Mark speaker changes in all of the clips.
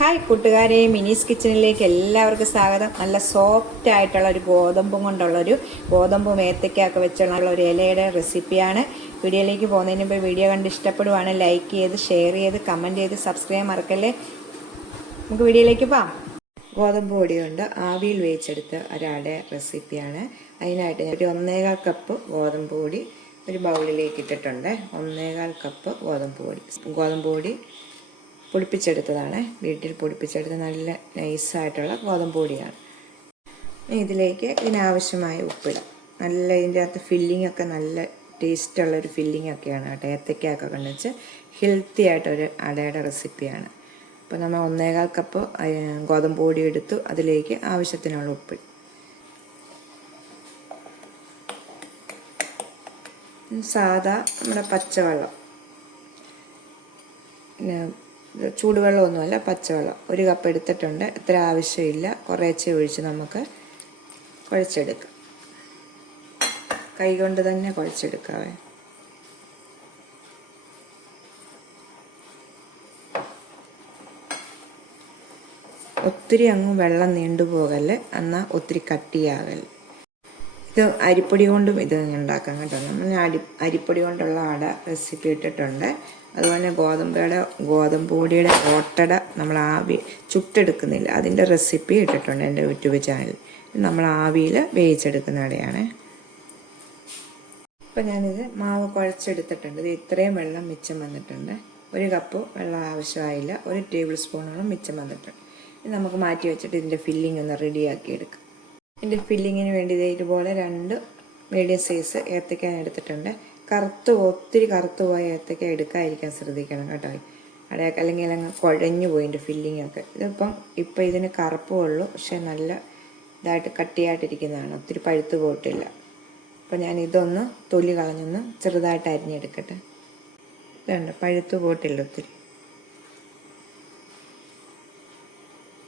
Speaker 1: Hi കൂട്ടുകാരെ. മിനീസ് കിച്ചണിലേക്ക് എല്ലാവർക്കും സ്വാഗതം. നല്ല സോഫ്റ്റ് ആയിട്ടുള്ള ഒരു ഗോതമ്പും കൊണ്ടുള്ളൊരു ഗോതമ്പും ഏത്തയ്ക്കൊക്കെ വെച്ചുള്ള ഒരു ഇലയുടെ റെസിപ്പിയാണ് വീഡിയോയിലേക്ക് പോകുന്നതിന് മുമ്പ് വീഡിയോ കണ്ട് ഇഷ്ടപ്പെടുവാണ് ലൈക്ക് ചെയ്ത് ഷെയർ ചെയ്ത് കമന്റ് ചെയ്ത് സബ്സ്ക്രൈബ് മറക്കല്ലേ? നമുക്ക് വീഡിയോയിലേക്ക് പോകാം. ഗോതമ്പ് പൊടി കൊണ്ട് ആവിയിൽ വേവിച്ചെടുത്ത ഒരാളുടെ റെസിപ്പിയാണ് അതിനായിട്ട് ഞാൻ ഒരു ഒന്നേകാൽ കപ്പ് ഗോതമ്പ് പൊടി ഒരു ബൗളിലേക്ക് ഇട്ടിട്ടുണ്ട്. ഒന്നേകാൽ കപ്പ് ഗോതമ്പ് പൊടി. ഗോതമ്പ് പൊടി പൊടിപ്പിച്ചെടുത്തതാണ്. വീട്ടിൽ പൊടിപ്പിച്ചെടുത്ത് നല്ല നൈസായിട്ടുള്ള ഗോതമ്പ് പൊടിയാണ്. ഇതിലേക്ക് ഇതിനാവശ്യമായ ഉപ്പിടാം. നല്ല ഇതിന്റെ അകത്ത് ഫില്ലിംഗ് ഒക്കെ നല്ല ടേസ്റ്റുള്ള ഒരു ഫില്ലിംഗ് ഒക്കെയാണ് കേട്ടോ. ഏത്തയ്ക്കൊക്കെ കണ്ടുവച്ച് ഹെൽത്തി ആയിട്ടൊരു അടയുടെ റെസിപ്പിയാണ് അപ്പോൾ നമ്മൾ ഒന്നേകാൽ കപ്പ് ഗോതമ്പ് പൊടി എടുത്തു. അതിലേക്ക് ആവശ്യത്തിനുള്ള ഉപ്പ്. സാദാ നമ്മുടെ പച്ചവെള്ളം. പിന്നെ ചൂടുവെള്ളമൊന്നുമല്ല പച്ചവെള്ളം. ഒരു കപ്പ് എടുത്തിട്ടുണ്ട്. ഇത്ര ആവശ്യമില്ല. കുറേച്ചെ ഒഴിച്ച് നമുക്ക് കുഴച്ചെടുക്കാം. കൈകൊണ്ട് തന്നെ കുഴച്ചെടുക്കാവേ. ഒത്തിരി അങ്ങ് വെള്ളം നീണ്ടുപോകൽ എന്നാൽ ഒത്തിരി കട്ടിയാകൽ. ഇത് അരിപ്പൊടി കൊണ്ടും ഇത് ഉണ്ടാക്കാം കേട്ടോ. നമ്മൾ അരി അരിപ്പൊടി കൊണ്ടുള്ള അട റെസിപ്പി ഇട്ടിട്ടുണ്ട്. അതുപോലെ ഗോതമ്പയുടെ ഗോതമ്പ് പൊടിയുടെ ഓട്ടട നമ്മൾ ആവി ചുട്ടെടുക്കുന്നില്ല. അതിന്റെ റെസിപ്പി ഇട്ടിട്ടുണ്ട് എന്റെ യൂട്യൂബ് ചാനൽ നമ്മൾ ആവിയിൽ വേവിച്ചെടുക്കുന്ന അടയാണ് ഇപ്പം ഞാനിത് മാവ് കുഴച്ചെടുത്തിട്ടുണ്ട്. ഇത് ഇത്രയും വെള്ളം മിച്ചം വന്നിട്ടുണ്ട്. ഒരു കപ്പ് വെള്ളം ആവശ്യമായില്ല. ഒരു ടേബിൾ സ്പൂണോളം മിച്ചം വന്നിട്ടുണ്ട്. ഇത് നമുക്ക് മാറ്റി വെച്ചിട്ട് ഇതിന്റെ ഫില്ലിംഗ് ഒന്ന് റെഡിയാക്കി എടുക്കാം. ഇതിന്റെ ഫില്ലിങ്ങിന് വേണ്ടി ഇതുപോലെ രണ്ട് മീഡിയം സൈസ് ഏത്തക്കാൻ എടുത്തിട്ടുണ്ട്. കറുത്ത് ഒത്തിരി കറുത്ത് പോയ ഏത്തക്ക എടുക്കാതിരിക്കാൻ ശ്രദ്ധിക്കണം കേട്ടോ. അടയൊക്കെ അല്ലെങ്കിൽ അങ്ങ് കുഴഞ്ഞു പോയി ഇതിന്റെ ഫില്ലിംഗ് ഒക്കെ. ഇതിപ്പം ഇപ്പം ഇതിന് കറുപ്പേ ഉള്ളൂ. പക്ഷെ നല്ല ഇതായിട്ട് കട്ടിയായിട്ടിരിക്കുന്നതാണ്. ഒത്തിരി പഴുത്ത് പോയിട്ടില്ല. അപ്പം ഞാൻ ഇതൊന്ന് തൊലി കളഞ്ഞൊന്ന് ചെറുതായിട്ട് അരിഞ്ഞെടുക്കട്ടെ. ഇതുണ്ട്. പഴുത്ത് പോയിട്ടില്ല ഒത്തിരി.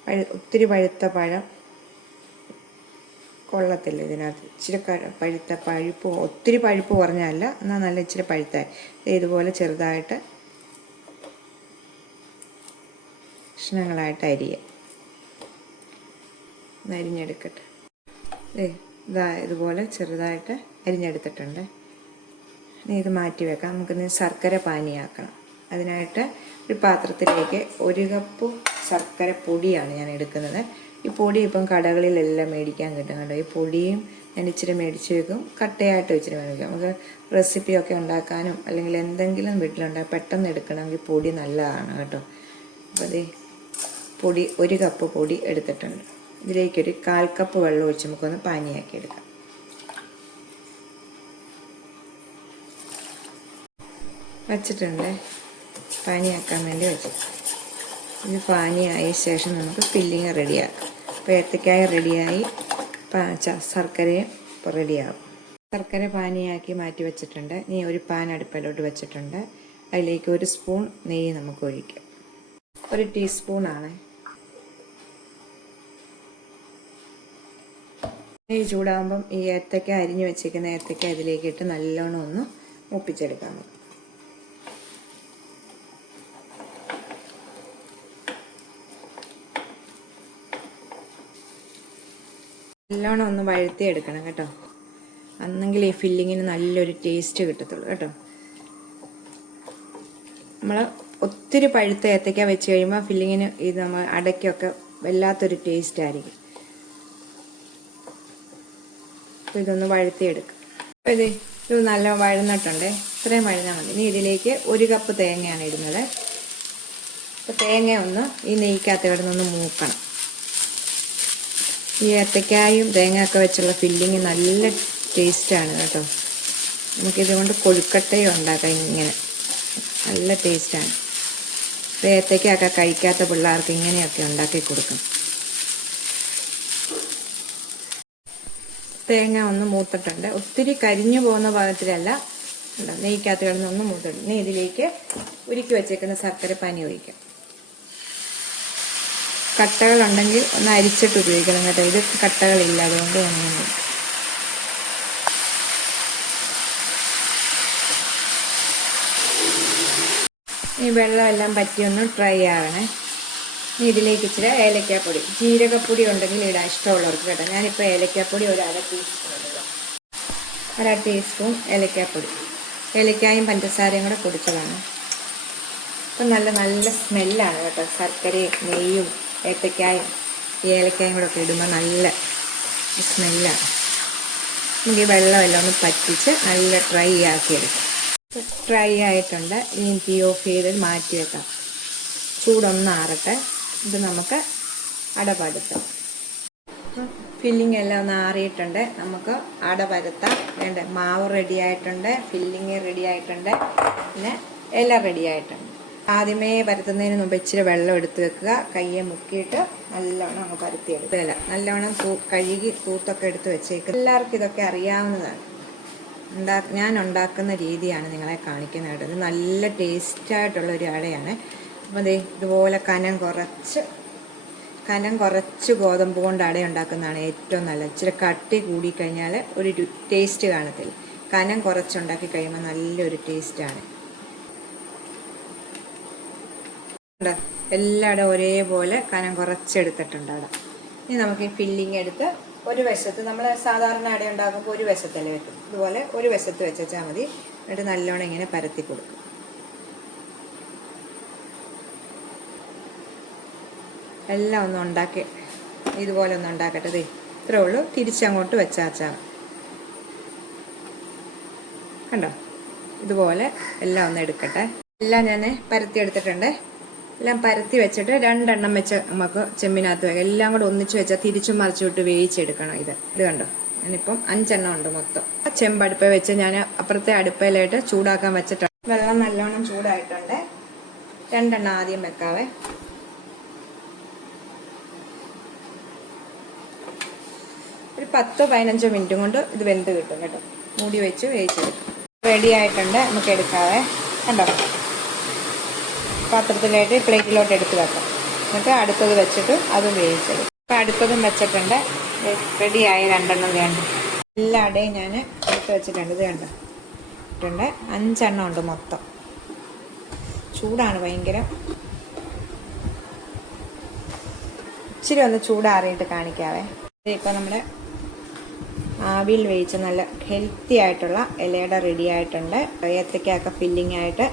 Speaker 1: പഴു ഒത്തിരി പഴുത്ത പഴം. കൊള്ളത്തില്ല ഇതിനകത്ത്. ഇച്ചിരി പഴുത്ത പഴുപ്പ് ഒത്തിരി പഴുപ്പ് കുറഞ്ഞല്ല എന്നാൽ നല്ല ഇച്ചിരി പഴുത്തായി ഇതുപോലെ ചെറുതായിട്ട് കഷ്ണങ്ങളായിട്ട് അരിയ. അരിഞ്ഞെടുക്കട്ടെ. ഇതാ ഇതുപോലെ ചെറുതായിട്ട് അരിഞ്ഞെടുത്തിട്ടുണ്ട്. ഇനി ഇത് മാറ്റി വെക്കാം. നമുക്കിന്ന് ശർക്കര പാനിയാക്കണം. അതിനായിട്ട് ഒരു പാത്രത്തിലേക്ക് ഒരു കപ്പ് ശർക്കര പൊടിയാണ് ഞാൻ എടുക്കുന്നത്. ഈ പൊടി ഇപ്പം കടകളിലെല്ലാം മേടിക്കാൻ കിട്ടും കേട്ടോ ഈ പൊടിയും ഞാൻ ഇച്ചിരി മേടിച്ച് വെക്കും. കട്ടയായിട്ട് ഇച്ചിരി മേടിക്കും നമുക്ക് റെസിപ്പിയൊക്കെ ഉണ്ടാക്കാനും അല്ലെങ്കിൽ എന്തെങ്കിലും വീട്ടിലുണ്ടാകും പെട്ടെന്ന് എടുക്കണമെങ്കിൽ പൊടി നല്ലതാണ് കേട്ടോ. അപ്പോൾ അതേ പൊടി ഒരു കപ്പ് പൊടി എടുത്തിട്ടുണ്ട്. ഇതിലേക്കൊരു കാൽ കപ്പ് വെള്ളം ഒഴിച്ച് നമുക്കൊന്ന് പാനിയാക്കി എടുക്കാം. വച്ചിട്ടുണ്ട്. പാനിയാക്കാൻ വേണ്ടി വെച്ചു ഇത് പാനിയായ ശേഷം നമുക്ക് ഫില്ലിങ് റെഡിയാക്കാം അപ്പോൾ ഏത്തക്കായ റെഡിയായി ശർക്കരയും റെഡിയാകും ശർക്കര പാനിയാക്കി മാറ്റി വെച്ചിട്ടുണ്ട്. ഇനി ഒരു പാൻ അടുപ്പിലോട്ട് വെച്ചിട്ടുണ്ട്. അതിലേക്ക് ഒരു സ്പൂൺ നെയ്യ് നമുക്ക് ഒഴിക്കാം. ഒരു ടീസ്പൂണാണ് നെയ്യ് ചൂടാകുമ്പം ഈ ഏത്തക്ക അരിഞ്ഞു വെച്ചേക്കുന്ന ഏത്തക്ക അതിലേക്ക് ഇട്ട് നല്ലോണം ഒന്ന് ഒപ്പിച്ചെടുക്കാം നല്ലോണം ഒന്ന് വഴുത്തി എടുക്കണം കേട്ടോ. അന്നെങ്കിൽ ഈ ഫില്ലിങ്ങിന് നല്ലൊരു ടേസ്റ്റ് കിട്ടത്തുള്ളൂ കേട്ടോ. നമ്മൾ ഒത്തിരി പഴുത്ത ഏത്തയ്ക്ക വെച്ച് കഴിയുമ്പോൾ ഫില്ലിങ്ങിന് ഇത് നമ്മൾ അടയ്ക്കൊക്കെ വല്ലാത്തൊരു ടേസ്റ്റ് ആയിരിക്കും. അപ്പോൾ ഇതൊന്ന് വഴുത്തിയെടുക്കും അപ്പോൾ ഇത് ഇത് നല്ല വഴന്നിട്ടുണ്ടേ. ഇത്രയും വഴുന്നാൽ മതി. ഇനി ഇതിലേക്ക് ഒരു കപ്പ് തേങ്ങയാണ് ഇടുന്നത്. അപ്പോൾ തേങ്ങ ഒന്ന് ഈ നെയ്ക്കകത്ത് കിടന്നൊന്ന് മൂക്കണം. ഈ ഏത്തക്കായും തേങ്ങയൊക്കെ വെച്ചുള്ള ഫില്ലിങ് നല്ല ടേസ്റ്റാണ് കേട്ടോ. നമുക്കിതുകൊണ്ട് കൊഴുക്കട്ടയും ഉണ്ടാക്കാം ഇങ്ങനെ. നല്ല ടേസ്റ്റാണ് ഇപ്പോൾ ഏത്തക്കൊക്കെ കഴിക്കാത്ത പിള്ളേർക്ക് ഇങ്ങനെയൊക്കെ ഉണ്ടാക്കി കൊടുക്കും. തേങ്ങ ഒന്ന് മൂത്തിട്ടുണ്ട്. ഒത്തിരി കരിഞ്ഞു പോകുന്ന പാകത്തിലല്ല. നെയ്ക്കകത്ത് കിടന്ന് ഒന്ന് മൂത്തിട്ടുണ്ട്. ഇനി ഇതിലേക്ക് ഉരുക്കി വെച്ചേക്കുന്ന ശർക്കര പനി ഒഴിക്കാം. കട്ടകളുണ്ടെങ്കിൽ ഒന്ന് അരിച്ചിട്ട് ഉപയോഗിക്കണം കേട്ടോ. ഇത് കട്ടകളില്ല അതുകൊണ്ട് ഒന്നും ഈ വെള്ളമെല്ലാം പറ്റി ഒന്ന് ഡ്രൈ ആവണേ. ഇനി ഇതിലേക്ക് ഇച്ചിരി ഏലക്കാപ്പൊടി ജീരകപ്പൊടി ഉണ്ടെങ്കിൽ ഇടാൻ ഇഷ്ടമുള്ളവർക്ക് കേട്ടോ. ഞാനിപ്പോൾ ഏലക്കാപ്പൊടി ഒരു അര ടീസ്പൂൺ ഇടാം അര ടീസ്പൂൺ ഏലക്കാപ്പൊടി. ഏലക്കായും പഞ്ചസാരയും കൂടെ പൊടിച്ചതാണ്. ഇപ്പം നല്ല നല്ല സ്മെല്ലാണ് കേട്ടോ. ശർക്കരയും നെയ്യും ഏത്തക്കായും ഏലക്കായും കൂടെ ഒക്കെ ഇടുമ്പോൾ നല്ല സ്മെല്ലാണ്. നമുക്ക് ഈ വെള്ളമെല്ലാം ഒന്ന് പറ്റിച്ച് നല്ല ഡ്രൈ ആക്കിയെടുക്കാം ഡ്രൈ ആയിട്ടുണ്ട്. ഇനി തീ ഓഫ് ചെയ്ത് മാറ്റി വെക്കാം. ചൂടൊന്ന് ആറട്ടെ. ഇത് നമുക്ക് അടപടുത്താം ഫില്ലിംഗ് എല്ലാം ഒന്ന് ആറിയിട്ടുണ്ട്. നമുക്ക് അട പരത്താം വേണ്ട മാവ് റെഡി ആയിട്ടുണ്ട്. ഫില്ലിങ് റെഡി ആയിട്ടുണ്ട്. പിന്നെ എല്ലാം റെഡി ആയിട്ടുണ്ട്. ആദ്യമേ പരത്തുന്നതിന് മുമ്പ് ഇച്ചിരി വെള്ളം എടുത്ത് വെക്കുക. കയ്യെ മുക്കിയിട്ട് നല്ലവണ്ണം അങ്ങ് പരത്തിയെടുക്കുക. നല്ലവണ്ണം തൂ കഴുകി തൂത്തൊക്കെ എടുത്ത് വെച്ചേക്കുക. എല്ലാവർക്കും ഇതൊക്കെ അറിയാവുന്നതാണ്. ഉണ്ടാ ഞാൻ ഉണ്ടാക്കുന്ന രീതിയാണ് നിങ്ങളെ കാണിക്കുന്നത് കേട്ടോ. ഇത് നല്ല ടേസ്റ്റായിട്ടുള്ള ഒരു അടയാണ്. അപ്പോൾ ദേ ഇതുപോലെ കനം കുറച്ച് കനം കുറച്ച് ഗോതമ്പ് കൊണ്ട് അട ഉണ്ടാക്കുന്നതാണ് ഏറ്റവും നല്ലത്. ഇച്ചിരി കട്ടി കൂടിക്കഴിഞ്ഞാൽ ഒരു ടേസ്റ്റ് കാണത്തില്ല. കനം കുറച്ചുണ്ടാക്കി കഴിയുമ്പോൾ നല്ലൊരു ടേസ്റ്റാണ് കണ്ടോ? എല്ലായിടും ഒരേപോലെ കനം കുറച്ചെടുത്തിട്ടുണ്ട് അവിടെ. ഇനി നമുക്ക് ഈ ഫില്ലിങ് എടുത്ത് ഒരു വശത്ത് നമ്മൾ സാധാരണ അട ഉണ്ടാക്കുമ്പോൾ ഒരു വശത്തല്ലേ വെക്കും. ഇതുപോലെ ഒരു വശത്ത് വെച്ചാൽ മതി. എന്നിട്ട് നല്ലോണം ഇങ്ങനെ പരത്തി കൊടുക്കും. എല്ലാം ഒന്ന് ഉണ്ടാക്കി ഇതുപോലെ ഒന്ന് ഉണ്ടാക്കട്ടെ ഇത്രേ ഉള്ളൂ. തിരിച്ചങ്ങോട്ട് വെച്ചാച്ചാ കണ്ടോ? ഇതുപോലെ എല്ലാം ഒന്ന് എടുക്കട്ടെ. എല്ലാം ഞാൻ പരത്തി എടുത്തിട്ടുണ്ട്. എല്ലാം പരത്തി വെച്ചിട്ട് രണ്ടെണ്ണം വെച്ച് നമുക്ക് ചെമ്മിനകത്ത് വെക്കാം. എല്ലാം കൂടെ ഒന്നിച്ച് വെച്ചാൽ തിരിച്ചും മറിച്ചു വിട്ട് വേവിച്ചെടുക്കണം ഇത്. ഇത് കണ്ടോ? ഞാനിപ്പം അഞ്ചെണ്ണം ഉണ്ട് മൊത്തം. ചെമ്പടുപ്പ് വെച്ച് ഞാൻ അപ്പുറത്തെ അടുപ്പയിലായിട്ട് ചൂടാക്കാൻ വെച്ചിട്ടുണ്ട് വെള്ളം നല്ലോണം ചൂടായിട്ടുണ്ട്. രണ്ടെണ്ണം ആദ്യം വെക്കാവേ. ഒരു പത്തോ പതിനഞ്ചോ മിനിറ്റും കൊണ്ട് ഇത് വെന്ത് കിട്ടും കേട്ടോ. മൂടി വെച്ച് വേവിച്ചെടുക്കും. റെഡി ആയിട്ടുണ്ട്. നമുക്ക് എടുക്കാവേ. കണ്ടോ? പാത്രത്തിലായിട്ട് പ്ലേറ്റിലോട്ട് എടുത്ത് വെക്കാം. എന്നിട്ട് അടുത്തത് വെച്ചിട്ട് അതും വേവിച്ചെടുക്കും. ഇപ്പം അടുത്തതും വെച്ചിട്ടുണ്ട്. റെഡിയായി രണ്ടെണ്ണം വേണ്ട എല്ലാ അടയും ഞാൻ എടുത്ത് വെച്ചിട്ടുണ്ട്. ഇത് കണ്ടോ? ഇട്ടുണ്ട്. അഞ്ചെണ്ണം ഉണ്ട് മൊത്തം. ചൂടാണ് ഭയങ്കര. ഇച്ചിരി ഒന്ന് ചൂടാറിയിട്ട് കാണിക്കാവേ. ഇപ്പം നമ്മുടെ ആവിയിൽ വേവിച്ച നല്ല ഹെൽത്തി ആയിട്ടുള്ള ഇലയുടെ റെഡി ആയിട്ടുണ്ട്. ഏത്തയ്ക്കൊക്കെ ഫില്ലിംഗ് ആയിട്ട്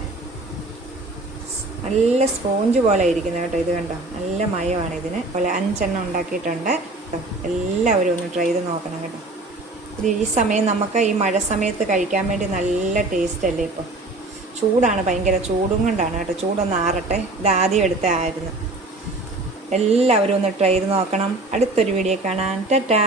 Speaker 1: നല്ല സ്പോഞ്ച് പോലെ ഇരിക്കുന്നത് കേട്ടോ ഇത് കണ്ടോ? നല്ല മയമാണ് ഇതിന്. പോലെ അഞ്ചെണ്ണം ഉണ്ടാക്കിയിട്ടുണ്ട് കേട്ടോ. എല്ലാവരും ഒന്ന് ട്രൈ ചെയ്ത് നോക്കണം കേട്ടോ. ഇത് ഈ സമയം നമുക്ക് ഈ മഴ സമയത്ത് കഴിക്കാൻ വേണ്ടി നല്ല ടേസ്റ്റ് അല്ലേ ഇപ്പോൾ ചൂടാണ് ഭയങ്കര ചൂടും കൊണ്ടാണ് കേട്ടോ. ചൂടൊന്ന് ആറട്ടെ. ഇത് ആദ്യം എടുത്ത ആയിരുന്നു. എല്ലാവരും ഒന്ന് ട്രൈ ചെയ്ത് നോക്കണം. അടുത്തൊരു വീഡിയോ കാണാൻ ടാറ്റാ